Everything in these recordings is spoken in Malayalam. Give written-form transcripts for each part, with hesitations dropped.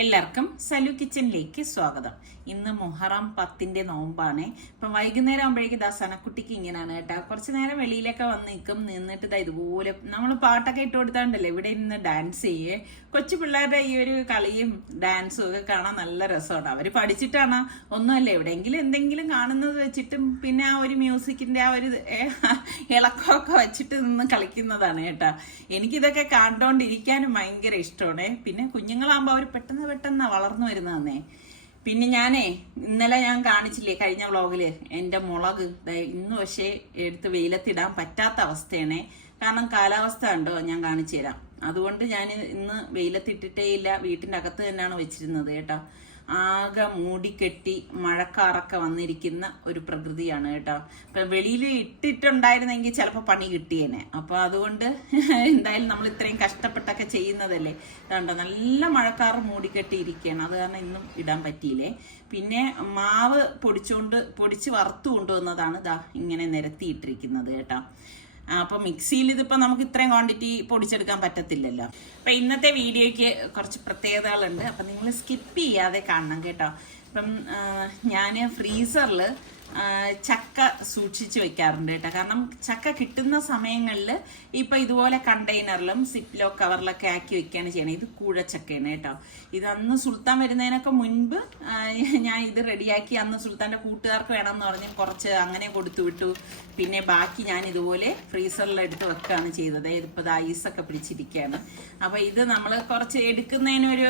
എല്ലാവർക്കും സലു കിച്ചണിലേക്ക് സ്വാഗതം. ഇന്ന് മുഹറം 10 നോമ്പാണ്. ഇപ്പം വൈകുന്നേരം ആകുമ്പോഴേക്കും സനക്കുട്ടിക്ക് ഇങ്ങനെയാണ് കേട്ടോ. കുറച്ചു നേരം വെളിയിലൊക്കെ വന്ന് നിൽക്കും. നിന്നിട്ട് ഇതുപോലെ നമ്മൾ പാട്ടൊക്കെ ഇട്ട് കൊടുത്താണ്ടല്ലേ ഇവിടെ ഇന്ന് ഡാൻസ് ചെയ്യേ. കൊച്ചു പിള്ളേരുടെ ഈ ഒരു കളിയും ഡാൻസും ഒക്കെ കാണാൻ നല്ല രസമാണ്. അവർ പഠിച്ചിട്ടാണ് ഒന്നുമല്ല, എവിടെയെങ്കിലും എന്തെങ്കിലും കാണുന്നത് വെച്ചിട്ടും പിന്നെ ആ ഒരു മ്യൂസിക്കിന്റെ ആ ഒരു ഇളക്കമൊക്കെ വെച്ചിട്ട് നിന്ന് കളിക്കുന്നതാണ് കേട്ടോ. എനിക്കിതൊക്കെ കണ്ടോണ്ടിരിക്കാനും ഭയങ്കര ഇഷ്ടമാണ്. പിന്നെ കുഞ്ഞുങ്ങളാകുമ്പോൾ അവർ പെട്ടെന്ന് വളർന്നു വരുന്നതന്നേ. പിന്നെ ഇന്നലെ ഞാൻ കാണിച്ചില്ലേ കഴിഞ്ഞ വ്ളോഗില് എൻ്റെ മുളക് ഇന്ന് പക്ഷേ എടുത്ത് വെയിലത്തിടാൻ പറ്റാത്ത അവസ്ഥയാണേ. കാരണം കാലാവസ്ഥ ഉണ്ടോ ഞാൻ കാണിച്ചു തരാം. അതുകൊണ്ട് ഞാൻ ഇന്ന് വെയിലത്തിട്ടിട്ടേ ഇല്ല, വീട്ടിൻ്റെ അകത്ത് തന്നെയാണ് വെച്ചിരുന്നത് കേട്ടോ. ആകെ മൂടിക്കെട്ടി മഴക്കാറൊക്കെ വന്നിരിക്കുന്ന ഒരു പ്രകൃതിയാണ് കേട്ടോ. ഇപ്പൊ വെളിയിൽ ഇട്ടിട്ടുണ്ടായിരുന്നെങ്കിൽ ചിലപ്പോൾ പണി കിട്ടിയേനെ. അപ്പൊ അതുകൊണ്ട് എന്തായാലും നമ്മൾ ഇത്രയും കഷ്ടപ്പെട്ടൊക്കെ ചെയ്യുന്നതല്ലേ. അതുകൊണ്ട് നല്ല മഴക്കാറ് മൂടിക്കെട്ടി ഇരിക്കുകയാണ്. അത് കാരണം ഇന്നും ഇടാൻ പറ്റിയില്ലേ. പിന്നെ മാവ് പൊടിച്ച് വറുത്തു കൊണ്ടുവന്നതാണ് ഇങ്ങനെ നിരത്തിയിട്ടിരിക്കുന്നത് കേട്ടോ. അപ്പൊ മിക്സിയിൽ ഇതിപ്പോ നമുക്ക് ഇത്രയും ക്വാണ്ടിറ്റി പൊടിച്ചെടുക്കാൻ പറ്റത്തില്ലല്ലോ. അപ്പൊ ഇന്നത്തെ വീഡിയോയ്ക്ക് കുറച്ച് പ്രത്യേകതകളുണ്ട്. അപ്പൊ നിങ്ങൾ സ്കിപ്പ് ചെയ്യാതെ കാണണം കേട്ടോ. ഇപ്പം ഞാൻ ഫ്രീസറിൽ ചക്ക സൂക്ഷിച്ച് വെക്കാറുണ്ട് കേട്ടോ. കാരണം ചക്ക കിട്ടുന്ന സമയങ്ങളിൽ ഇപ്പൊ ഇതുപോലെ കണ്ടെയ്നറിലും സിപ്ലോ കവറിലൊക്കെ ആക്കി വെക്കുകയാണ് ചെയ്യണത്. ഇത് കൂഴച്ചക്കയാണ് കേട്ടോ. ഇത് അന്ന് സുൽത്താൻ വരുന്നതിനൊക്കെ മുൻപ് ഞാൻ ഇത് റെഡിയാക്കി അന്ന് സുൽത്താന്റെ കൂട്ടുകാർക്ക് വേണമെന്ന് പറഞ്ഞ് കുറച്ച് അങ്ങനെ കൊടുത്തു വിട്ടു. പിന്നെ ബാക്കി ഞാൻ ഇതുപോലെ ഫ്രീസറിൽ എടുത്ത് വെക്കുകയാണ് ചെയ്തത്. ഇതിപ്പോൾ ഐസൊക്കെ പിടിച്ചിരിക്കുകയാണ്. അപ്പൊ ഇത് നമ്മൾ കുറച്ച് എടുക്കുന്നതിന് ഒരു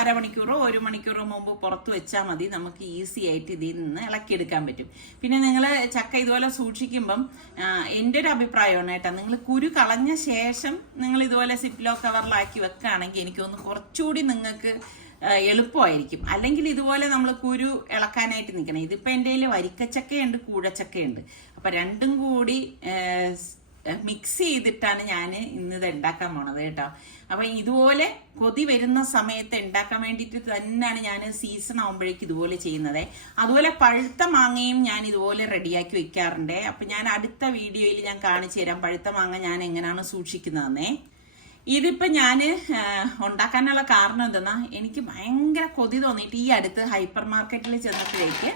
അരമണിക്കൂറോ 1 മണിക്കൂറോ മുമ്പ് പുറത്ത് വെച്ചാൽ മതി. നമുക്ക് ഈസി ആയിട്ട് ഇതിൽ നിന്ന് ഇളക്കിയെടുക്കാൻ പറ്റും. പിന്നെ നിങ്ങൾ ചക്ക ഇതുപോലെ സൂക്ഷിക്കുമ്പം എൻ്റെ ഒരു അഭിപ്രായമാണ് കേട്ടോ, നിങ്ങൾ കുരു കളഞ്ഞ ശേഷം നിങ്ങൾ ഇതുപോലെ സിപ്ലോ കവറിലാക്കി വെക്കുകയാണെങ്കിൽ എനിക്കൊന്ന് കുറച്ചുകൂടി നിങ്ങൾക്ക് എളുപ്പമായിരിക്കും. അല്ലെങ്കിൽ ഇതുപോലെ നമ്മൾ കുരു ഇളക്കാനായിട്ട് നിൽക്കണം. ഇതിപ്പോൾ എൻ്റെ കയ്യിൽ വരിക്കച്ചക്കയുണ്ട്, കൂഴച്ചക്കയുണ്ട്. അപ്പം രണ്ടും കൂടി മിക്സ് ചെയ്തിട്ടാണ് ഞാൻ ഇന്നിത് ഉണ്ടാക്കാൻ പോണത് കേട്ടോ. അപ്പൊ ഇതുപോലെ കൊതി വരുന്ന സമയത്ത് ഉണ്ടാക്കാൻ വേണ്ടിയിട്ട് തന്നെയാണ് ഞാൻ സീസൺ ആകുമ്പോഴേക്കും ഇതുപോലെ ചെയ്യുന്നത്. അതുപോലെ പഴുത്ത മാങ്ങയും ഞാൻ ഇതുപോലെ റെഡിയാക്കി വെക്കാറുണ്ട്. അപ്പൊ ഞാൻ അടുത്ത വീഡിയോയിൽ ഞാൻ കാണിച്ചു തരാം പഴുത്ത മാങ്ങ ഞാൻ എങ്ങനെയാണ് സൂക്ഷിക്കുന്നതെന്നേ. ഇതിപ്പോ ഞാൻ ഉണ്ടാക്കാനുള്ള കാരണം എന്തെന്നാ, എനിക്ക് ഭയങ്കര കൊതി തോന്നിയിട്ട് ഈ അടുത്ത് ഹൈപ്പർ മാർക്കറ്റിൽ ചെന്നപ്പോഴേക്ക്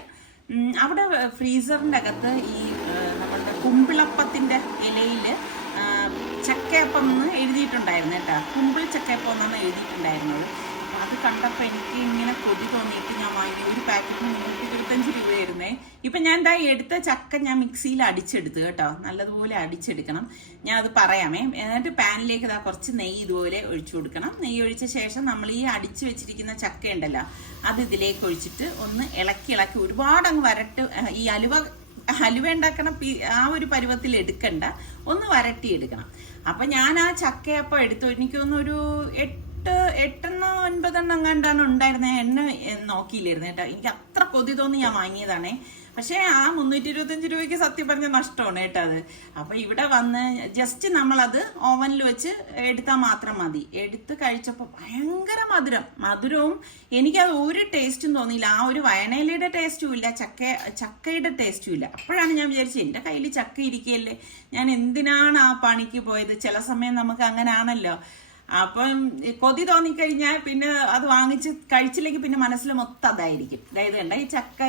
അവിടെ ഫ്രീസറിന്റെ അകത്ത് ഈ നമ്മളുടെ കുമ്പിളപ്പത്തിന്റെ ഇലയില് ചക്കയപ്പം എന്ന് എഴുതിയിട്ടുണ്ടായിരുന്നു കേട്ടോ. കുമ്പിൾ ചക്കയപ്പം എന്നാണ് എഴുതിയിട്ടുണ്ടായിരുന്നത്. അപ്പം അത് കണ്ടപ്പോൾ എനിക്ക് ഇങ്ങനെ കൊതി തോന്നിയിട്ട് ഞാൻ വാങ്ങി. ഒരു പാക്കറ്റിന് 325 രൂപയായിരുന്നേ. ഇപ്പം ഞാൻ എടുത്ത ചക്ക ഞാൻ മിക്സിയിൽ അടിച്ചെടുത്ത് കേട്ടോ. നല്ലതുപോലെ അടിച്ചെടുക്കണം. ഞാൻ അത് പറയാമേ. എന്നിട്ട് പാനിലേക്ക് കുറച്ച് നെയ്യ് ഇതുപോലെ ഒഴിച്ചു കൊടുക്കണം. നെയ്യ് ഒഴിച്ച ശേഷം നമ്മൾ ഈ അടിച്ചു വെച്ചിരിക്കുന്ന ചക്ക ഉണ്ടല്ലോ അത് ഇതിലേക്ക് ഒഴിച്ചിട്ട് ഒന്ന് ഇളക്കി ഒരുപാട് അങ്ങ് വരട്ട്. ഈ ഹലുവ ഉണ്ടാക്കണം ആ ഒരു പരുവത്തിൽ എടുക്കണ്ട, ഒന്ന് വരട്ടിയെടുക്കണം. അപ്പൊ ഞാൻ ആ ചക്കയപ്പം എടുത്തു. എനിക്കൊന്നൊരു 8-9 എങ്ങാണ്ടാണ് ഉണ്ടായിരുന്നത്. എണ്ണ നോക്കിയില്ലായിരുന്നു കേട്ടോ. എനിക്ക് അത്ര കൊതി തോന്നി ഞാൻ വാങ്ങിയതാണേ. പക്ഷെ ആ 325 രൂപയ്ക്ക് സത്യം പറഞ്ഞ നഷ്ടമാണ് കേട്ടോ അത്. അപ്പൊ ഇവിടെ വന്ന് ജസ്റ്റ് നമ്മളത് ഓവനിൽ വെച്ച് എടുത്താൽ മാത്രം മതി. എടുത്ത് കഴിച്ചപ്പോൾ ഭയങ്കര മധുരവും എനിക്കത് ഒരു ടേസ്റ്റും തോന്നിയില്ല. ആ ഒരു വയനയിലയുടെ ടേസ്റ്റും ഇല്ല, ചക്കയുടെ ടേസ്റ്റും ഇല്ല. അപ്പോഴാണ് ഞാൻ വിചാരിച്ചത് എൻ്റെ കയ്യിൽ ചക്ക ഇരിക്കുകയല്ലേ, ഞാൻ എന്തിനാണ് ആ പണിക്ക് പോയത്. ചില സമയം നമുക്ക് അങ്ങനെ ആണല്ലോ. അപ്പം കൊതി തോന്നിക്കഴിഞ്ഞാൽ പിന്നെ അത് വാങ്ങിച്ച് കഴിച്ചില്ലെങ്കിൽ പിന്നെ മനസ്സിൽ മൊത്തം അതായിരിക്കും. അതായത് കണ്ട ഈ ചക്ക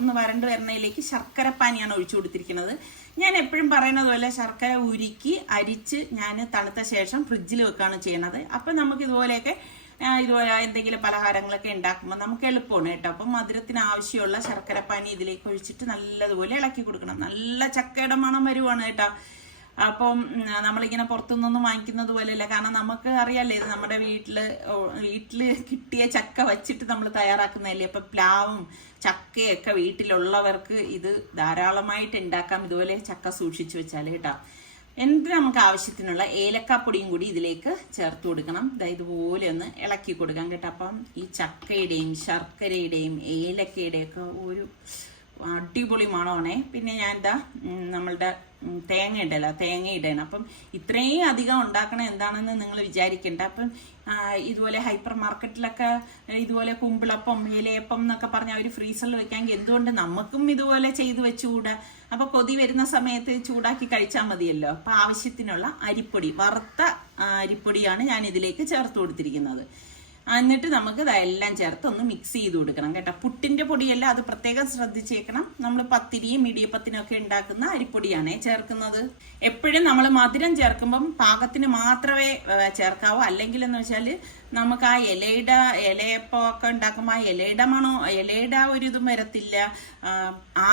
ഒന്ന് വരണ്ട് വരുന്നതിലേക്ക് ശർക്കരപ്പാനിയാണ് ഒഴിച്ചു കൊടുത്തിരിക്കുന്നത്. ഞാൻ എപ്പോഴും പറയുന്നത് പോലെ ശർക്കര ഉരുക്കി അരിച്ച് ഞാൻ തണുത്ത ശേഷം ഫ്രിഡ്ജിൽ വെക്കുകയാണ് ചെയ്യണത്. അപ്പം നമുക്ക് ഇതുപോലെ എന്തെങ്കിലും പലഹാരങ്ങളൊക്കെ ഉണ്ടാക്കുമ്പോൾ നമുക്ക് എളുപ്പമാണ് കേട്ടോ. അപ്പം മധുരത്തിന് ആവശ്യമുള്ള ശർക്കരപ്പാനി ഇതിലേക്ക് ഒഴിച്ചിട്ട് നല്ലതുപോലെ ഇളക്കി കൊടുക്കണം. നല്ല ചക്കയുടെ മണം വരുവാണ് കേട്ടോ. അപ്പം നമ്മളിങ്ങനെ പുറത്തുനിന്നൊന്നും വാങ്ങിക്കുന്നത് പോലെയല്ല. കാരണം നമുക്ക് അറിയാലേ ഇത് നമ്മുടെ വീട്ടില് കിട്ടിയ ചക്ക വച്ചിട്ട് നമ്മൾ തയ്യാറാക്കുന്നതല്ലേ. അപ്പൊ പ്ലാവും ചക്കയൊക്കെ വീട്ടിലുള്ളവർക്ക് ഇത് ധാരാളമായിട്ട് ഉണ്ടാക്കാം ഇതുപോലെ ചക്ക സൂക്ഷിച്ചു വെച്ചാൽ കേട്ടോ. എന്നിട്ട് നമുക്ക് ആവശ്യത്തിനുള്ള ഏലക്കാപ്പൊടിയും കൂടി ഇതിലേക്ക് ചേർത്ത് കൊടുക്കണം. ഇതുപോലെ ഒന്ന് ഇളക്കി കൊടുക്കാം കേട്ടോ. അപ്പം ഈ ചക്കയുടെയും ശർക്കരയുടെയും ഏലക്കയുടെയും ഒക്കെ ഒരു അടിപൊളി മണമാണേ. പിന്നെ ഞാൻ നമ്മളുടെ തേങ്ങ ഉണ്ടല്ലോ, തേങ്ങ ഇടണം. അപ്പം ഇത്രയും അധികം ഉണ്ടാക്കണം എന്താണെന്ന് നിങ്ങൾ വിചാരിക്കേണ്ട. അപ്പം ഇതുപോലെ ഹൈപ്പർ മാർക്കറ്റിലൊക്കെ ഇതുപോലെ കുമ്പിളപ്പം ഇലയപ്പം എന്നൊക്കെ പറഞ്ഞ അവർ ഫ്രീസറിൽ വെക്കാമെങ്കിൽ എന്തുകൊണ്ട് നമുക്കും ഇതുപോലെ ചെയ്ത് വെച്ചുകൂടാ. അപ്പൊ കൊതി വരുന്ന സമയത്ത് ചൂടാക്കി കഴിച്ചാൽ മതിയല്ലോ. അപ്പൊ ആവശ്യത്തിനുള്ള അരിപ്പൊടി, വറുത്ത അരിപ്പൊടിയാണ് ഞാൻ ഇതിലേക്ക് ചേർത്ത് കൊടുത്തിരിക്കുന്നത്. എന്നിട്ട് നമുക്ക് ഇതെല്ലാം ചേർത്ത് ഒന്ന് മിക്സ് ചെയ്ത് കൊടുക്കണം കേട്ടോ. പുട്ടിന്റെ പൊടിയല്ല, അത് പ്രത്യേകം ശ്രദ്ധിച്ചേക്കണം. നമ്മൾ പത്തിരിയും ഇടിയപ്പത്തിനും ഒക്കെ ഉണ്ടാക്കുന്ന അരിപ്പൊടിയാണ് ചേർക്കുന്നത്. എപ്പോഴും നമ്മൾ മധുരം ചേർക്കുമ്പം പാകത്തിന് മാത്രമേ ചേർക്കാവൂ. അല്ലെങ്കിൽ എന്ന് വെച്ചാൽ നമുക്ക് ആ ഇലയപ്പമൊക്കെ ഉണ്ടാക്കുമ്പോൾ ആ ഇലയുടെ ഒരു ഇതും വരത്തില്ല.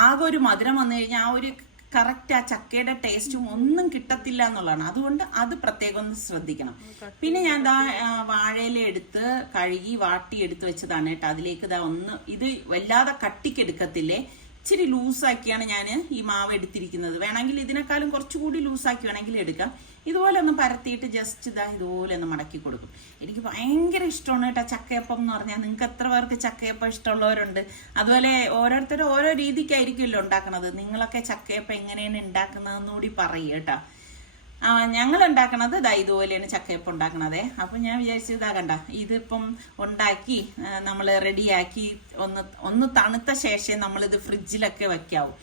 ആകെ ഒരു മധുരം വന്നു കഴിഞ്ഞാൽ ആ ഒരു കറക്റ്റ് ആ ചക്കയുടെ ടേസ്റ്റും ഒന്നും കിട്ടത്തില്ല എന്നുള്ളതാണ്. അതുകൊണ്ട് അത് പ്രത്യേകം ഒന്ന് ശ്രദ്ധിക്കണം. പിന്നെ ഞാൻ വാഴയില എടുത്ത് കഴുകി വാട്ടി എടുത്ത് വെച്ചതാണ് കേട്ടോ. അതിലേക്ക് ഇത് വല്ലാതെ കട്ടിക്കെടുക്കത്തില്ലേ, ഇച്ചിരി ലൂസാക്കിയാണ് ഞാൻ ഈ മാവ് എടുത്തിരിക്കുന്നത്. വേണമെങ്കിൽ ഇതിനേക്കാളും കുറച്ചുകൂടി ലൂസാക്കി വേണമെങ്കിൽ എടുക്കാം. ഇതുപോലെ ഒന്ന് പരത്തിയിട്ട് ജസ്റ്റ് ഇതുപോലെ ഒന്ന് മടക്കി കൊടുക്കും. എനിക്ക് ഭയങ്കര ഇഷ്ടമാണ് കേട്ടോ ചക്കയപ്പം എന്ന് പറഞ്ഞാൽ. നിങ്ങൾക്ക് എത്ര പേർക്ക് ചക്കയപ്പം ഇഷ്ടമുള്ളവരുണ്ട്? അതുപോലെ ഓരോരുത്തരും ഓരോ രീതിക്കായിരിക്കുമല്ലോ ഉണ്ടാക്കണത്. നിങ്ങളൊക്കെ ചക്കയപ്പം എങ്ങനെയാണ് ഉണ്ടാക്കുന്നതെന്ന് കൂടി പറയും കേട്ടോ. ഞങ്ങൾ ഉണ്ടാക്കണത് ഇതുപോലെയാണ് ചക്കയപ്പം ഉണ്ടാക്കണതേ. അപ്പം ഞാൻ വിചാരിച്ചു കണ്ട ഇതിപ്പം ഉണ്ടാക്കി നമ്മൾ റെഡിയാക്കി ഒന്ന് തണുത്ത ശേഷം നമ്മളിത് ഫ്രിഡ്ജിലൊക്കെ വെക്കാവൂ.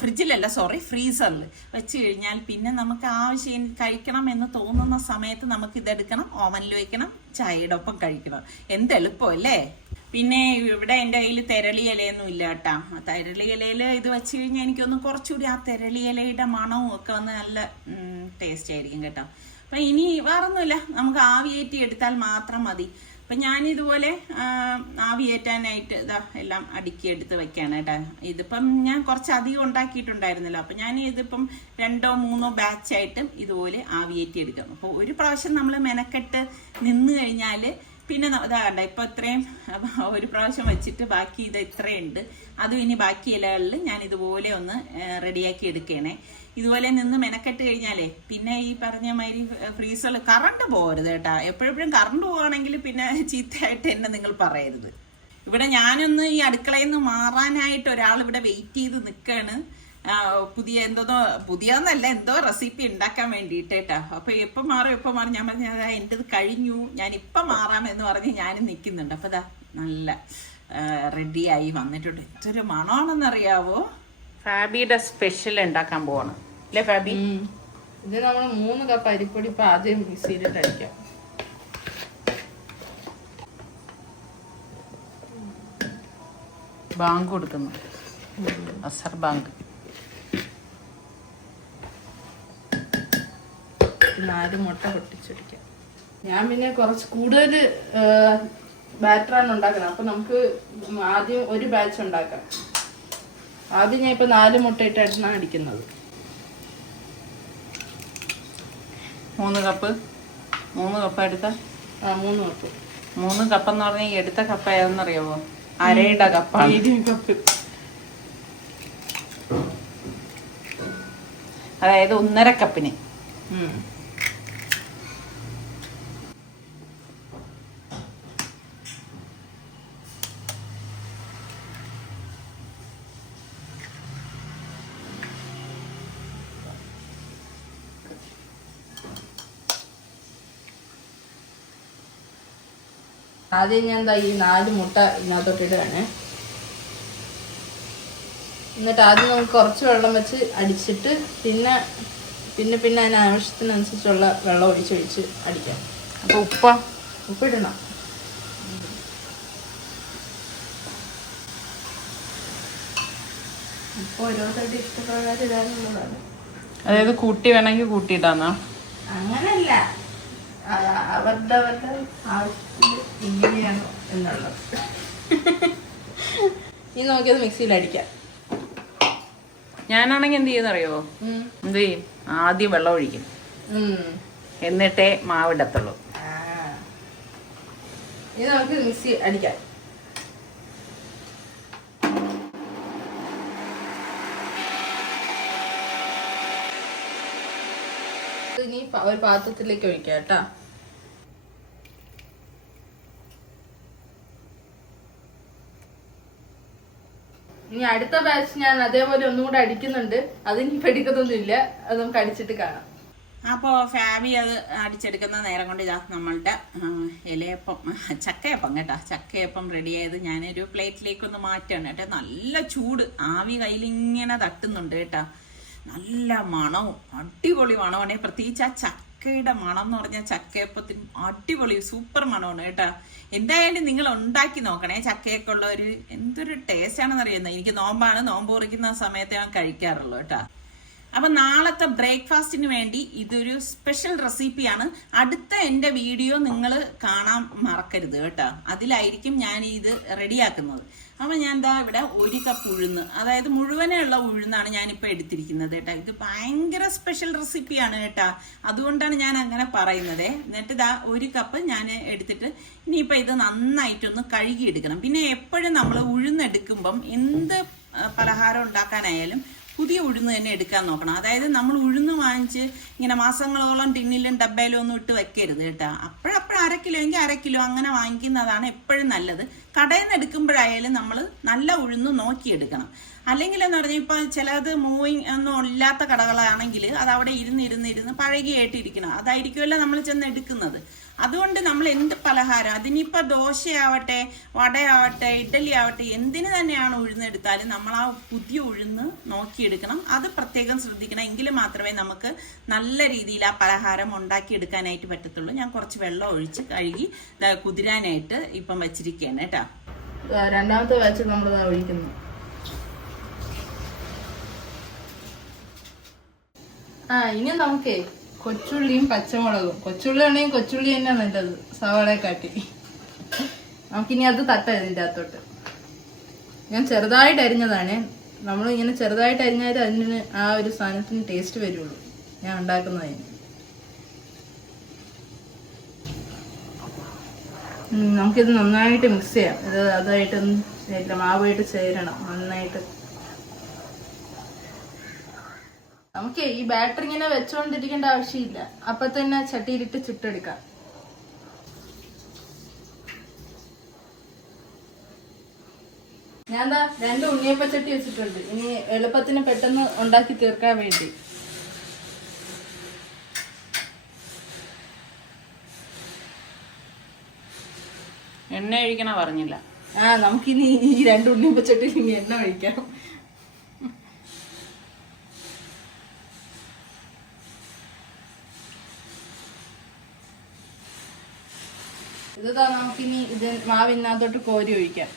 ഫ്രിഡ്ജിലല്ല, സോറി, ഫ്രീസറിൽ വെച്ച് കഴിഞ്ഞാൽ പിന്നെ നമുക്ക് ആവശ്യം കഴിക്കണം എന്ന് തോന്നുന്ന സമയത്ത് നമുക്ക് ഇതെടുക്കണം, ഓവനിൽ വെക്കണം, ചായയുടെ ഒപ്പം കഴിക്കണം. എന്ത് എളുപ്പമല്ലേ. പിന്നെ ഇവിടെ എൻ്റെ കയ്യിൽ തെരളി ഇലയൊന്നും ഇല്ല കേട്ടാ. തെരളി ഇലയിൽ ഇത് വെച്ച് കഴിഞ്ഞാൽ എനിക്കൊന്ന് കുറച്ചുകൂടി ആ തെരളി ഇലയുടെ മണവും ഒക്കെ വന്ന് നല്ല ടേസ്റ്റ് ആയിരിക്കും കേട്ടോ. അപ്പം ഇനി വേറൊന്നുമില്ല, നമുക്ക് ആവിയേറ്റി എടുത്താൽ മാത്രം മതി. അപ്പം ഞാനിതുപോലെ ആവിയേറ്റാനായിട്ട് എല്ലാം അടുക്കി എടുത്ത് വെക്കുകയാണ് കേട്ടോ. ഇതിപ്പം ഞാൻ കുറച്ചധികം ഉണ്ടാക്കിയിട്ടുണ്ടായിരുന്നല്ലോ. അപ്പം ഞാൻ ഇതിപ്പം 2 or 3 ബാച്ചായിട്ട് ഇതുപോലെ ആവിയേറ്റി എടുക്കാം. അപ്പോൾ ഒരു പ്രാവശ്യം നമ്മൾ മെനക്കെട്ട് നിന്ന് കഴിഞ്ഞാൽ പിന്നെ കണ്ട ഇപ്പം ഇത്രയും ഒരു പ്രാവശ്യം വെച്ചിട്ട് ബാക്കി ഇത് ഇത്രയുണ്ട്. അതും ഇനി ബാക്കി ഇലകളിൽ ഞാൻ ഇതുപോലെ ഒന്ന് റെഡിയാക്കി എടുക്കണേ. ഇതുപോലെ നിന്ന് മെനക്കെട്ട് കഴിഞ്ഞാലേ പിന്നെ ഈ പറഞ്ഞ മാതിരി ഫ്രീസറിൽ കറണ്ട് പോകരുത് കേട്ടാ. എപ്പോഴെപ്പോഴും കറണ്ട് പോവുകയാണെങ്കിൽ പിന്നെ ചീത്തയായിട്ട് എന്നെ നിങ്ങൾ പറയരുത്. ഇവിടെ ഞാനൊന്ന് ഈ അടുക്കളയിൽ നിന്ന് മാറാനായിട്ട് ഒരാൾ ഇവിടെ വെയിറ്റ് ചെയ്ത് നിൽക്കുകയാണ്. പുതിയതെന്നല്ല, എന്തോ റെസിപ്പി ഉണ്ടാക്കാൻ വേണ്ടിയിട്ട് കേട്ടോ. അപ്പൊ എപ്പം മാറും ഞാൻ പറഞ്ഞ എൻ്റെത് കഴിഞ്ഞു, ഞാൻ ഇപ്പം മാറാമെന്ന് പറഞ്ഞ് ഞാനും നിൽക്കുന്നുണ്ട്. അപ്പൊ നല്ല റെഡിയായി വന്നിട്ടുണ്ട്. എന്തൊരു മണമാണെന്നറിയാവോ. ഫാബിയുടെ സ്പെഷ്യൽ ഉണ്ടാക്കാൻ പോവാണ് അല്ലേ ഫാബി? ഇത് നമ്മൾ 3 കപ്പ് അരിപ്പൊടി ഇപ്പൊ ആദ്യം മിക്സിയിലിട്ട് അടിക്കാം. ബാങ്ക് കൊടുക്കുന്നു, അസർ ബാങ്ക്. 4 മുട്ട പൊട്ടിച്ചൊടിക്കാം. ഞാൻ പിന്നെ കുറച്ച് കൂടുതൽ ബാറ്ററാണ് ഉണ്ടാക്കണം. അപ്പൊ നമുക്ക് ആദ്യം ഒരു ബാച്ച് ഉണ്ടാക്കാം. ആദ്യം ഞാൻ ഇപ്പൊ 4 മുട്ട ഇട്ടാണ് അടിക്കുന്നത്. 3 കപ്പ് എടുത്ത 3 കപ്പ്. 3 കപ്പ് എന്ന് പറഞ്ഞാൽ ഈ എടുത്ത കപ്പ് ഏതെന്നറിയാവോ? അരയുടെ കപ്പാണ്. കപ്പ്, അതായത് 1.5 കപ്പിന്. ആദ്യം ഞാൻ ഈ 4 മുട്ട ഇതിനകത്തോട്ട് ഇടുകയാണ്. എന്നിട്ട് ആദ്യം നമുക്ക് കുറച്ച് വെള്ളം വെച്ച് അടിച്ചിട്ട് പിന്നെ അതിന് ആവശ്യത്തിനനുസരിച്ചുള്ള വെള്ളം ഒഴിച്ച് അടിക്കാം. അപ്പോൾ ഉപ്പിടണം. ഉപ്പ് ഓരോരുത്തരുടെ ഇഷ്ടപ്രകാരം ഇടാനുള്ളതാണ്. അതായത് കൂട്ടി വേണമെങ്കിൽ കൂട്ടിയിടാന്നാ? അങ്ങനല്ല, അവരുടെ ആവശ്യത്തിന് ഇങ്ങനെയാണോ എന്നുള്ളത്. ഇനി നോക്കിയത് മിക്സിയിൽ അടിക്കാം. ഞാനാണെങ്കിൽ എന്ത് ചെയ്യുന്നറിയോ? എന്ത് ചെയ്യും? ആദ്യം വെള്ളം ഒഴിക്കും, എന്നിട്ടേ മാവിടത്തുള്ളൂ. ഇനി നമുക്ക് മിക്സി അടിക്കാം. ഇനി ഒരു പാത്രത്തിലേക്ക് ഒഴിക്കാം കേട്ടാ. ഇനി അടുത്ത ബാച്ച് ഞാൻ അതേപോലെ ഒന്നുകൂടെ അടിക്കുന്നുണ്ട്. അതിനി പഠിക്കുന്നൊന്നുമില്ല, അത് നമുക്ക് അടിച്ചിട്ട് കാണാം. അപ്പോൾ ഫാബി അത് അടിച്ചെടുക്കുന്ന നേരം കൊണ്ട് നമ്മളുടെ ഇലയപ്പം, ചക്കയപ്പം കേട്ടോ, ചക്കയപ്പം റെഡിയായത് ഞാനൊരു പ്ലേറ്റിലേക്കൊന്ന് മാറ്റാണ് കേട്ടോ. നല്ല ചൂട്, ആവി കയ്യിലിങ്ങനെ തട്ടുന്നുണ്ട് കേട്ടോ. നല്ല മണവും അടിപൊളി മണമാണ്. പ്രത്യേകിച്ച് ആ ചക്ക ചക്കയുടെ മണം എന്ന് പറഞ്ഞാൽ ചക്കയപ്പത്തിന് അടിപൊളി സൂപ്പർ മണമാണ് കേട്ടാ. എന്തായാലും നിങ്ങൾ ഉണ്ടാക്കി നോക്കണേ. ചക്കയൊക്കെ ഉള്ള ഒരു എന്തൊരു ടേസ്റ്റ് ആണെന്ന് അറിയുന്നത്. എനിക്ക് നോമ്പാണ്, നോമ്പ് കുറിക്കുന്ന സമയത്ത് ഞാൻ കഴിക്കാറുള്ളൂ കേട്ടാ. അപ്പൊ നാളത്തെ ബ്രേക്ക്ഫാസ്റ്റിന് വേണ്ടി ഇതൊരു സ്പെഷ്യൽ റെസിപ്പിയാണ്. അടുത്ത എൻ്റെ വീഡിയോ നിങ്ങൾ കാണാൻ മറക്കരുത് കേട്ടോ. അതിലായിരിക്കും ഞാൻ ഇത് റെഡിയാക്കുന്നത്. അപ്പൊ ഞാൻ എന്താ ഇവിടെ 1 കപ്പ് ഉഴുന്ന്, അതായത് മുഴുവനുള്ള ഉഴുന്നാണ് ഞാനിപ്പോൾ എടുത്തിരിക്കുന്നത് കേട്ടോ. ഇത് ഭയങ്കര സ്പെഷ്യൽ റെസിപ്പിയാണ് കേട്ടോ, അതുകൊണ്ടാണ് ഞാൻ അങ്ങനെ പറയുന്നത്. എന്നിട്ട് ഇതാ 1 കപ്പ് ഞാൻ എടുത്തിട്ട് ഇനിയിപ്പോൾ ഇത് നന്നായിട്ടൊന്ന് കഴുകിയെടുക്കണം. പിന്നെ എപ്പോഴും നമ്മൾ ഉഴുന്നെടുക്കുമ്പം എന്ത് പലഹാരം ഉണ്ടാക്കാനായാലും പുതിയ ഉഴുന്ന് തന്നെ എടുക്കാൻ നോക്കണം. അതായത് നമ്മൾ ഉഴുന്ന് വാങ്ങിച്ച് ഇങ്ങനെ മാസങ്ങളോളം ടിന്നിലും ഡബ്ബയിലും ഒന്നും ഇട്ട് വെക്കരുത് കേട്ടോ. അപ്പോഴപ്പോഴും 1/2 കിലോ എങ്കിൽ 1/2 കിലോ അങ്ങനെ വാങ്ങിക്കുന്നതാണ് എപ്പോഴും നല്ലത്. കടയിൽ നിന്ന് എടുക്കുമ്പോഴായാലും നമ്മൾ നല്ല ഉഴുന്ന് നോക്കിയെടുക്കണം. അല്ലെങ്കിൽ എന്ന് പറഞ്ഞാൽ ഇപ്പം ചിലത് മൂവിങ് ഒന്നും ഇല്ലാത്ത കടകളാണെങ്കിൽ അത് അവിടെ ഇരുന്ന് പഴകിയായിട്ടിരിക്കണം. അതായിരിക്കുമല്ലോ നമ്മൾ ചെന്ന് എടുക്കുന്നത്. അതുകൊണ്ട് നമ്മൾ എന്ത് പലഹാരം, അതിനിപ്പോൾ ദോശയാവട്ടെ, വടയാവട്ടെ, ഇഡ്ഡലി ആവട്ടെ, എന്തിനു തന്നെയാണ് ഉഴുന്നെടുത്താലും നമ്മൾ ആ പുതിയ ഉഴുന്ന് നോക്കിയെടുക്കണം. അത് പ്രത്യേകം ശ്രദ്ധിക്കണം. എങ്കിൽ മാത്രമേ നമുക്ക് നല്ല രീതിയിൽ ആ പലഹാരം ഉണ്ടാക്കിയെടുക്കാനായിട്ട് പറ്റത്തുള്ളൂ. ഞാൻ കുറച്ച് വെള്ളം ഒഴിച്ച് കഴുകി കുതിരാനായിട്ട് ഇപ്പം വെച്ചിരിക്കുകയാണ് കേട്ടോ. രണ്ടാമത്തെ ബാച്ച് നമ്മൾ ഒഴിക്കുന്നു. ഇനി നമുക്കേ കൊച്ചുള്ളിയും പച്ചമുളകും, കൊച്ചുള്ളി ആണെങ്കിൽ കൊച്ചുള്ളി തന്നെ നല്ലത് സവാളയെ കാട്ടി. നമുക്കിനി അത് തട്ടാം ഇതിൻ്റെ അകത്തോട്ട്. ഞാൻ ചെറുതായിട്ട് അരിഞ്ഞതാണ്. നമ്മൾ ഇങ്ങനെ ചെറുതായിട്ട് അരിഞ്ഞാൽ അതിന് ആ ഒരു സാധനത്തിന് ടേസ്റ്റ് വരുള്ളൂ ഞാൻ ഉണ്ടാക്കുന്നതിന്. നമുക്കിത് നന്നായിട്ട് മിക്സ് ചെയ്യാം. ഇത് അതായിട്ടൊന്ന് മാവായിട്ട് ചേരണം നന്നായിട്ട്. നമുക്ക് ഈ ബാറ്റർ ഇങ്ങനെ വെച്ചുകൊണ്ടിരിക്കേണ്ട ആവശ്യമില്ല, അപ്പൊ തന്നെ ചട്ടിയിലിട്ട് ചുട്ടെടുക്കാം. ഞാൻ 2 ഉണ്ണിയപ്പച്ചട്ടി വെച്ചിട്ടുണ്ട്. ഇനി എളുപ്പത്തിന് പെട്ടെന്ന് ഉണ്ടാക്കി തീർക്കാൻ വേണ്ടി. എണ്ണ ഒഴിക്കണ പറഞ്ഞില്ല. നമുക്കിനി ഈ 2 ഉണ്ണിയപ്പച്ചട്ടിയിൽ ഇനി എണ്ണ ഒഴിക്കാം. ഇതാ നമുക്കിനി ഇത് മാവിനകത്തോട്ട് കോരി ഒഴിക്കാം.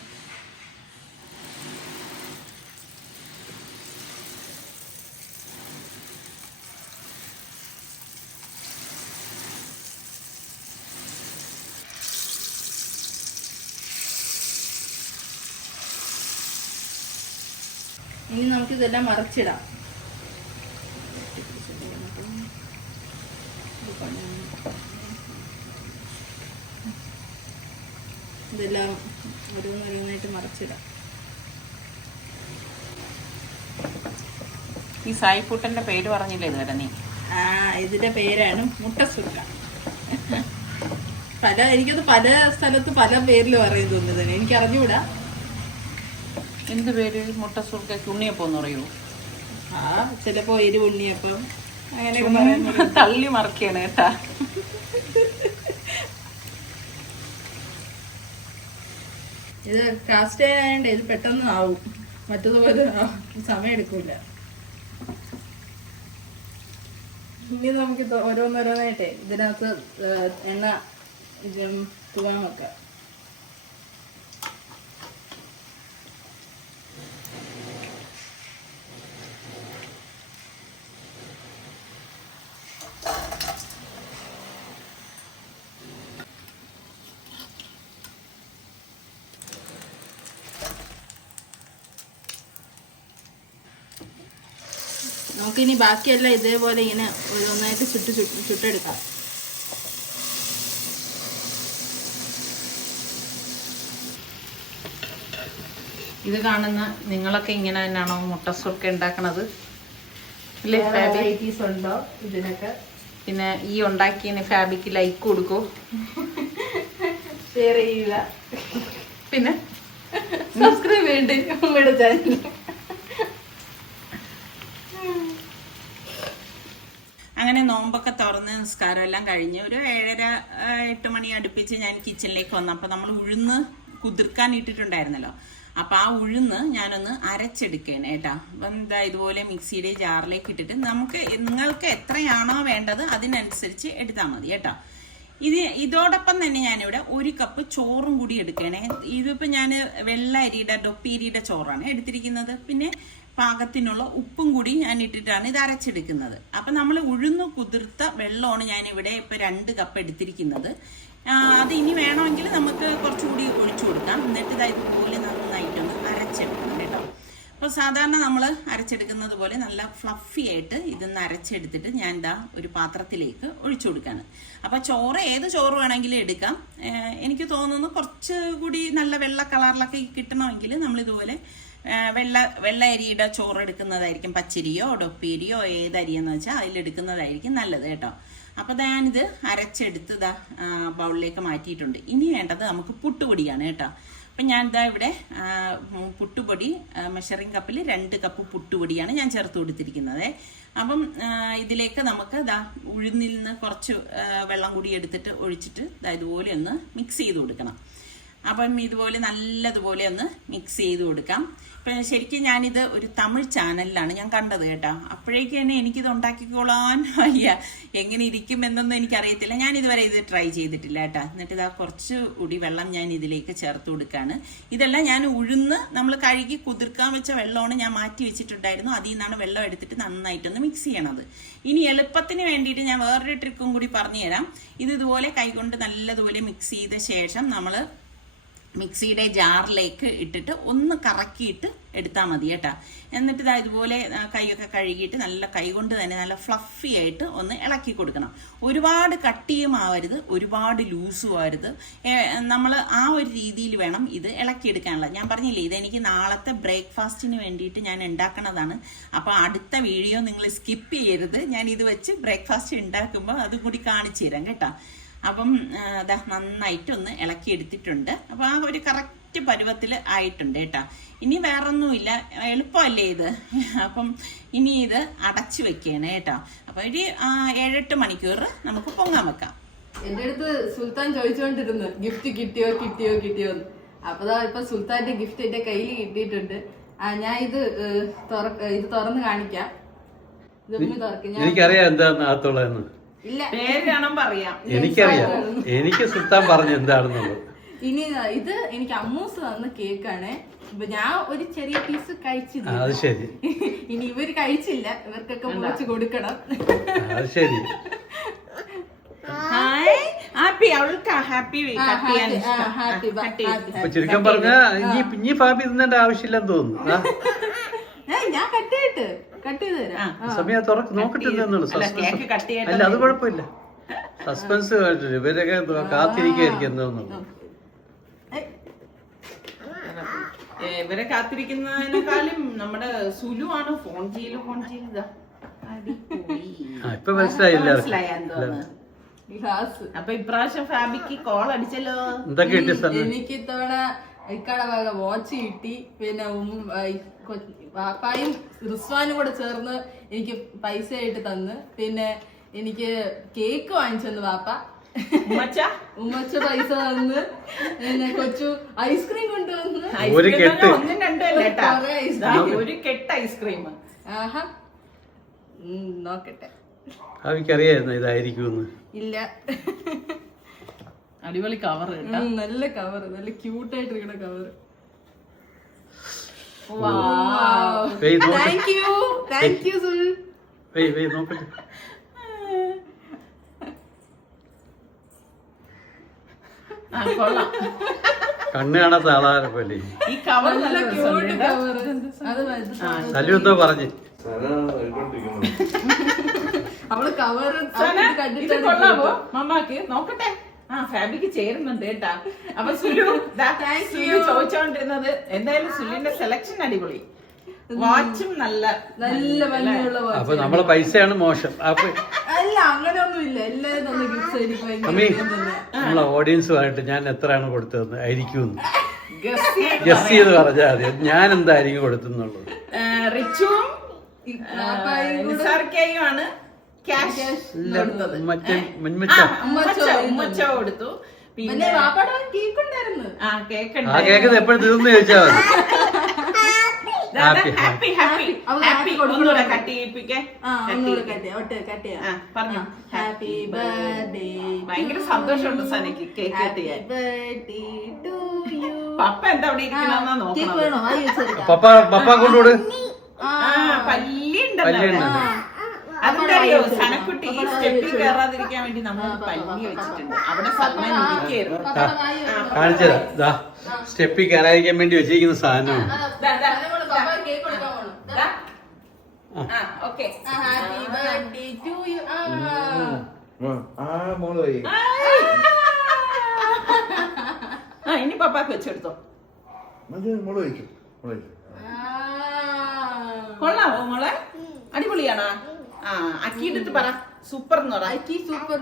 ഇനി നമുക്കിതെല്ലാം മറച്ചിടാം. ഇതെല്ലാം ഓരോന്നോരോന്നായിട്ട് മറച്ചിടാം. ഈ സായിപ്പൂട്ടന്റെ പേര് പറഞ്ഞില്ലേ ഇതുവരെ നീ? ഇതിന്റെ പേരാണ് മുട്ടസുർക്ക. എനിക്കത് പല സ്ഥലത്ത് പല പേരിൽ പറയുന്നു തന്നെ, എനിക്ക് അറിഞ്ഞുകൂടാ. എന്ത് പേര്? മുട്ടസുർക്ക ഉണ്ണിയപ്പം എന്ന് പറയൂ? ചിലപ്പോ ഉണ്ണിയപ്പം അങ്ങനെ തള്ളി മറക്കാണ് കേട്ടാ. ഇത് കാസ്റ്റ് ആയതുകൊണ്ട് ഇത് പെട്ടെന്ന് ആവും, മറ്റതുപോലെ സമയം എടുക്കൂല. ഇനി നമുക്ക് ഓരോന്നോരോന്നായിട്ടേ ഇതിനകത്ത് എണ്ണ തൂവാൻ വെക്കാം. നമുക്കിനി ബാക്കിയെല്ലാം ഇതേപോലെ ഇങ്ങനെ ഓരോന്നായിട്ട് ചുട്ടെടുക്കാം. ഇത് കാണുന്ന നിങ്ങളൊക്കെ ഇങ്ങനെ തന്നെയാണോ മുട്ടസുർക്ക ഉണ്ടാക്കണത്? വെറൈറ്റീസ് ഉണ്ടോ ഇതിനൊക്കെ? പിന്നെ ഈ ഉണ്ടാക്കിയതിന് ഫാബിക്ക് ലൈക്ക് കൊടുക്കൂ, ഷെയർ ചെയ്യുക, പിന്നെ സബ്സ്ക്രൈബ് ചെയ്യണ്ടേ നമ്മുടെ ചാനൽ. അങ്ങനെ നോമ്പൊക്കെ തുറന്ന് നിസ്കാരം എല്ലാം കഴിഞ്ഞ് ഒരു 7:30-8 മണി അടുപ്പിച്ച് ഞാൻ കിച്ചണിലേക്ക് വന്നു. അപ്പോൾ നമ്മൾ ഉഴുന്ന് കുതിർക്കാൻ ഇട്ടിട്ടുണ്ടായിരുന്നല്ലോ. അപ്പൊ ആ ഉഴുന്ന് ഞാനൊന്ന് അരച്ചെടുക്കേനെ കേട്ടാ. അപ്പം എന്താ ഇതുപോലെ മിക്സിയുടെ ജാറിലേക്ക് ഇട്ടിട്ട് നിങ്ങൾക്ക് എത്രയാണോ വേണ്ടത് അതിനനുസരിച്ച് എടുത്താൽ മതി കേട്ടോ. ഇതോടൊപ്പം തന്നെ ഞാനിവിടെ 1 കപ്പ് ചോറും കൂടി എടുക്കണേ. ഇതിപ്പോ ഞാൻ വെള്ള അരിയുടെ ഡൊപ്പീരിയുടെ ചോറാണ് എടുത്തിരിക്കുന്നത്. പിന്നെ പാകത്തിനുള്ള ഉപ്പും കൂടി ഞാൻ ഇട്ടിട്ടാണ് ഇത് അരച്ചെടുക്കുന്നത്. അപ്പൊ നമ്മൾ ഉഴുന്ന് കുതിർത്ത വെള്ളമാണ് ഞാനിവിടെ ഇപ്പൊ 2 കപ്പ് എടുത്തിരിക്കുന്നത്. അത് ഇനി വേണമെങ്കിൽ നമുക്ക് കുറച്ചുകൂടി ഒഴിച്ചു കൊടുക്കാം. എന്നിട്ട് ഇതുപോലെ നന്നായിട്ടൊന്ന് അരച്ചെടുക്കണം കേട്ടോ. അപ്പോൾ സാധാരണ നമ്മൾ അരച്ചെടുക്കുന്നത് പോലെ നല്ല ഫ്ലഫി ആയിട്ട് ഇതൊന്ന് അരച്ചെടുത്തിട്ട് ഞാൻ ഒരു പാത്രത്തിലേക്ക് ഒഴിച്ചു കൊടുക്കുകയാണ്. അപ്പോൾ ഏത് ചോറ് വേണമെങ്കിലും എടുക്കാം. എനിക്ക് തോന്നുന്നു കുറച്ചുകൂടി നല്ല വെള്ള കളറിലൊക്കെ കിട്ടണമെങ്കിൽ നമ്മളിതുപോലെ വെള്ള അരിയുടെ ചോറ് എടുക്കുന്നതായിരിക്കും. പച്ചരിയോ ഡൊപ്പേരിയോ ഏത് അരിയെന്ന് വെച്ചാൽ അതിലെടുക്കുന്നതായിരിക്കും നല്ലത് കേട്ടോ. അപ്പോൾ ഞാനിത് അരച്ചെടുത്ത് ബൗളിലേക്ക് മാറ്റിയിട്ടുണ്ട്. ഇനി വേണ്ടത് നമുക്ക് പുട്ടുപൊടിയാണ് കേട്ടോ. അപ്പം ഞാൻ ഇവിടെ പുട്ടുപൊടി മെഷറിംഗ് കപ്പിൽ 2 കപ്പ് പുട്ടുപൊടിയാണ് ഞാൻ ചേർത്ത് കൊടുത്തിരിക്കുന്നത്. അപ്പം ഇതിലേക്ക് നമുക്ക് ഉഴുന്നിൽ നിന്ന് കുറച്ച് വെള്ളം കൂടി എടുത്തിട്ട് ഒഴിച്ചിട്ട് ഇതുപോലെ ഒന്ന് മിക്സ് ചെയ്ത് കൊടുക്കണം. അപ്പം ഇതുപോലെ നല്ലതുപോലെ ഒന്ന് മിക്സ് ചെയ്ത് കൊടുക്കാം. ഇപ്പം ശരിക്കും ഞാനിത് ഒരു തമിഴ് ചാനലിലാണ് ഞാൻ കണ്ടത് കേട്ടോ. അപ്പോഴേക്കും തന്നെ എനിക്കിത് ഉണ്ടാക്കിക്കോളാൻ വയ്യ. എങ്ങനെ ഇരിക്കും എന്നൊന്നും എനിക്കറിയത്തില്ല. ഞാൻ ഇതുവരെ ഇത് ട്രൈ ചെയ്തിട്ടില്ല കേട്ടോ. എന്നിട്ട് കുറച്ച് കൂടി വെള്ളം ഞാൻ ഇതിലേക്ക് ചേർത്ത് കൊടുക്കുകയാണ്. ഇതെല്ലാം ഞാൻ ഉഴുന്ന് നമ്മൾ കഴുകി കുതിർക്കാൻ വെച്ച വെള്ളമാണ് ഞാൻ മാറ്റി വെച്ചിട്ടുണ്ടായിരുന്നു. അതിൽ നിന്നാണ് വെള്ളം എടുത്തിട്ട് നന്നായിട്ടൊന്ന് മിക്സ് ചെയ്യണത്. ഇനി എളുപ്പത്തിന് വേണ്ടിയിട്ട് ഞാൻ വേറൊരു ട്രിക്കും കൂടി പറഞ്ഞു തരാം. ഇതുപോലെ കൈകൊണ്ട് നല്ലതുപോലെ മിക്സ് ചെയ്ത ശേഷം നമ്മൾ മിക്സിയുടെ ജാറിലേക്ക് ഇട്ടിട്ട് ഒന്ന് കറക്കിയിട്ട് എടുത്താൽ മതി കേട്ടോ. എന്നിട്ട് ഇതുപോലെ കൈയൊക്കെ കഴുകിയിട്ട് നല്ല കൈകൊണ്ട് തന്നെ നല്ല ഫ്ലഫി ആയിട്ട് ഒന്ന് ഇളക്കി കൊടുക്കണം. ഒരുപാട് കട്ടിയും ആവരുത്, ഒരുപാട് ലൂസും ആവരുത്. നമ്മൾ ആ ഒരു രീതിയിൽ വേണം ഇത് ഇളക്കിയെടുക്കാനുള്ളത്. ഞാൻ പറഞ്ഞില്ലേ, ഇതെനിക്ക് നാളത്തെ ബ്രേക്ക്ഫാസ്റ്റിന് വേണ്ടിയിട്ട് ഞാൻ ഉണ്ടാക്കണതാണ്. അപ്പോൾ അടുത്ത വീഡിയോ നിങ്ങൾ സ്കിപ്പ് ചെയ്യരുത്. ഞാൻ ഇത് വെച്ച് ബ്രേക്ക്ഫാസ്റ്റ് ഉണ്ടാക്കുമ്പോൾ അതും കൂടി കാണിച്ചു തരാം കേട്ടോ. അപ്പം നന്നായിട്ടൊന്ന് ഇളക്കി എടുത്തിട്ടുണ്ട്. അപ്പോൾ ആ ഒരു കറക്റ്റ് പരുവത്തിൽ ആയിട്ടുണ്ട് കേട്ടോ. ഇനി വേറൊന്നുമില്ല, എളുപ്പമല്ലേ ഇത്. അപ്പം ഇനി ഇത് അടച്ചു വെക്കുകയാണ് കേട്ടോ. അപ്പോൾ ഒരു 7-8 മണിക്കൂർ നമുക്ക് പൊങ്ങാൻ വെക്കാം. എന്റെ അടുത്ത് സുൽത്താൻ ചോദിച്ചുകൊണ്ടിരുന്നു ഗിഫ്റ്റ് കിട്ടിയോ കിട്ടിയോ കിട്ടിയോന്ന്. അപ്പൊ ഇപ്പൊ സുൽത്താന്റെ ഗിഫ്റ്റ് എന്റെ കയ്യിൽ കിട്ടിയിട്ടുണ്ട്. ഞാൻ ഇത് തുറന്ന് കാണിക്കാം. എനിക്കറിയാം എന്താന്ന് ഇല്ല, പേര് വേണം പറയാം. എനിക്കറിയാം, എനിക്ക് സുൽത്താൻ പറഞ്ഞു എന്താണെന്നുള്ളത്. ഇനി ഇത് എനിക്ക് അമ്മൂസ് തന്ന കേക്കാണ്. ഞാൻ ഒരു ചെറിയ പീസ് കഴിച്ചില്ല. അത് ശരി. ഇനി ഇവര് കഴിച്ചില്ല, ഇവർക്കൊക്കെ മുറിച്ച് കൊടുക്കണം. അത് ശരി. ചുരുക്കം പറഞ്ഞ ഇനി ഫാബി തിന്നേണ്ട ആവശ്യമില്ലെന്ന് തോന്നുന്നു. ഞാൻ കട്ട് ചെയ്ത് തരാം. സമയം തുറക്ക് നോക്കട്ടെ എന്നുള്ളൂ. അല്ല, അത് കുഴപ്പമില്ല. സസ്പെൻസ് ഇവരൊക്കെ കാത്തിരിക്കായിരിക്കും എന്തോന്നുള്ളൂ. ഇവരെ കാത്തിരിക്കുന്നതിനേക്കാളും നമ്മുടെ സുലു ആണ് ഫോൺ ചെയ്യല്. ഇപ്പൊ മനസ്സിലായില്ല. അപ്പൊ ഇപ്രാവശ്യം ഫാബിക്ക് കോൾ അടിച്ചല്ലോ. എന്തൊക്കെ എനിക്ക് ഇത്തവണ ഇക്കടെ വക വാച്ച് കിട്ടി. പിന്നെ പാപ്പായും റിസ്വാനും കൂടെ ചേർന്ന് എനിക്ക് പൈസ ആയിട്ട് തന്ന്. പിന്നെ എനിക്ക് കേക്ക് വാങ്ങിച്ചെന്ന് പാപ്പ. ഉമ്മച്ച പൈസ തന്ന്. പിന്നെ കൊച്ചു ഐസ്ക്രീം കൊണ്ടുവന്ന്. ഒന്നും രണ്ടും ഒരു കെട്ട് ഐസ്ക്രീം. ആഹാ, നോക്കട്ടെ. അവയ്ക്കറിയായിരുന്നു ഇതായിരിക്കും. ഇല്ല, അടിപൊളി കവർ. നല്ല കവർ, നല്ല ക്യൂട്ടായിട്ടിരിക്കണ കവർ. താങ്ക് യു സുൽ. നോക്കട്ടെ. കണ്ണ് കാണാത്ത ആളാരെ പോലെ. ഈ കവർ നല്ല ക്യൂട്ട് കവർ. സലു എന്തോ പറഞ്ഞു. അവള് കവർ കൊള്ളാവോ മമ്മാക്ക്? നോക്കട്ടെ. ഫാബിക്ക് ചേരുന്നുണ്ട് കേട്ടാ. അപ്പൊ സുലു ചോദിച്ചോണ്ടിരുന്നത് എന്തായാലും സുലുവിന്റെ സെലക്ഷൻ അടിപൊളി. വാച്ചും നല്ല ഭംഗിയുള്ള വാച്ച്. അപ്പൊ നമ്മളെ പൈസയാണ് മോശം. അല്ല, അങ്ങനെയൊന്നും ഇല്ല. എല്ലാരും തന്നെ ഗിഫ്റ്റ് അമ്മീ, നമ്മളെ ഓഡിയൻസുമായിട്ട് ഞാൻ എത്രയാണ് കൊടുത്തതെന്ന് ആയിരിക്കും ഗസ് ചെയ്ത് പറഞ്ഞാൽ മതി. ഞാൻ എന്തായിരിക്കും കൊടുത്തെന്നുള്ളത്. റിച്ചുവും നിസാർക്കയുമാണ് ക്യാഷ് മറ്റേ ഉമ്മച്ച കൊടുത്തു. പിന്നെ വാപ്പാടെ കേക്ക് ഉണ്ടായിരുന്നു. ആ കേക്ക് ആ കേക്ക് എപ്പോഴും തീർന്നു ചോദിച്ചാൽ മതി. ഹാപ്പി ഹാപ്പി ഹാപ്പി ഒന്നുകൂടെ കട്ട് ചെയ്യിപ്പിക്കേ. ഒന്നുകൂടെ കട്ടിയാ പറഞ്ഞു ഹാപ്പി ബർത്ത്ഡേ. ഭയങ്കര സന്തോഷമുണ്ട് സനക്ക് കേക്ക് കട്ട് ചെയ്യാൻ. പപ്പ എന്താ അവിടെ ഇരിക്കണമെന്നാ നോക്കണം. പപ്പ കൊണ്ടുവിട്. പല്ലിയുണ്ടല്ലോ. അതെന്തറിയോ സനക്കുട്ടി സ്റ്റെപ്പിൽ കയറാതിരിക്കാൻ വേണ്ടി നമ്മൾ പല്ലി വെച്ചിട്ടുണ്ട്. അവിടെ സൽമാൻ ഇരിക്കായിരുന്നു. കാണിച്ചതാ സ്റ്റെപ്പിൽ കയറാതിരിക്കാൻ വേണ്ടി വെച്ചിരിക്കുന്ന സാധനമാണ്. Okay happy birthday to you. ഇനി പപ്പാക്ക് വെച്ചെടുത്തോ. കൊള്ളാവോ മോളെ? അടിപൊളിയാണോ? ആ അക്കിയെടുത്ത് പറ സൂപ്പർ എന്ന് പറ. സൂപ്പർ